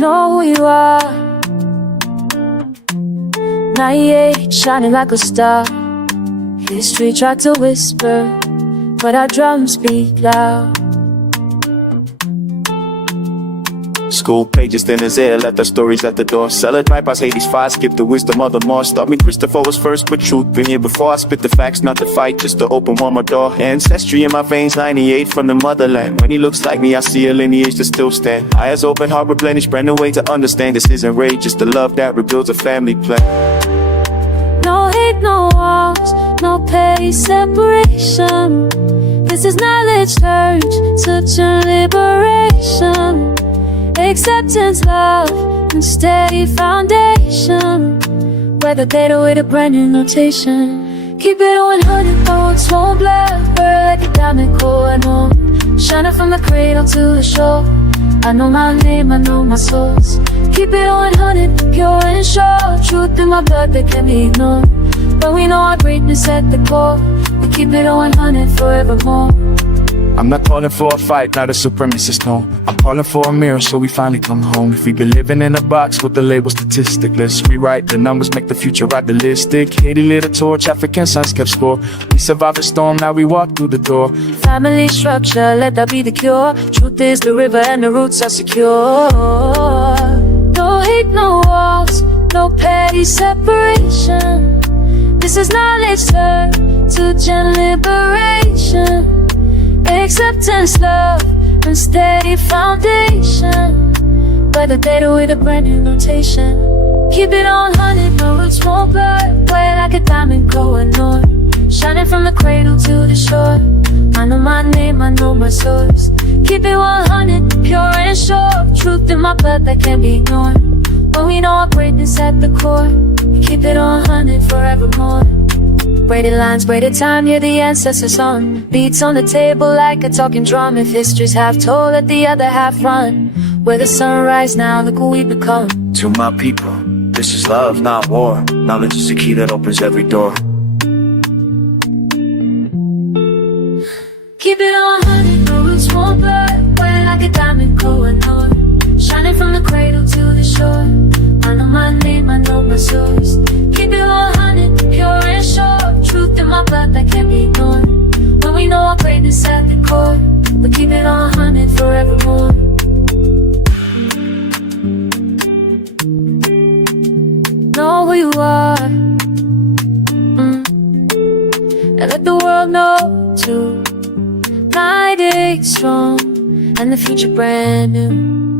Know who you are. 98, shining like a star. History tried to whisper, but our drums speak loud. School pages thin as air, left the stories at the door. Sell it right past 85, skip the wisdom of the more. Start me Christopher was first, but truth been here before I spit the facts, not to fight, just to open one more door. Ancestry in my veins, 98 from the motherland. When he looks like me, I see a lineage that still stand. Eyes open, heart replenished, brand new way to understand. This isn't rage, just the love that rebuilds a family plan. No hate, no walls, no petty separation. This is knowledge turned to liberation. Acceptance, love, and steady foundation. Weather data with a brand new notation. Keep it 100, boats won't blur. We're like a diamond, Koh-I-Noor, shining from the cradle to the shore. I know my name, I know my source. Keep it 100, pure and sure. Truth in my blood that can be ignored. But we know our greatness at the core. We keep it 100 forevermore. I'm not calling for a fight, not a supremacist, no. I'm calling for a mirror so we finally come home. If we been living in a box with the label statistic, let's rewrite the numbers, make the future idealistic. Haiti lit a torch, African sons kept score. We survived the storm, now we walk through the door. Family structure, let that be the cure. Truth is the river and the roots are secure. No hate, no walls, no petty separation. This is knowledge turned to gen liberation. Acceptance, love, and steady foundation. Weather data with a brand new notation. Keep it 100, no roots won't blur. Play like a diamond, Koh-I-Noor, shining from the cradle to the shore. I know my name, I know my source. Keep it 100, pure and sure. Truth in my blood that can't be ignored. When we know our greatness at the core, we keep it 100 forevermore. Braided lines, braided time, hear the ancestors song. Beats on the table like a talking drum. If history's half told, let the other half run. Where the sunrise now, look who we become. To my people, this is love, not war. Knowledge is the key that opens every door. Keep it 100, no roots won't blur. We're like a diamond, Koh-I-Noor, shining from the cradle to the shore. I know my name, I know my source. Keep it 100, pure and sure. Truth in my blood that can't be ignored. When we know our greatness at the core, we keep it 100 forevermore. Know who you are, and let the world know too. 98 strong, and the future brand new.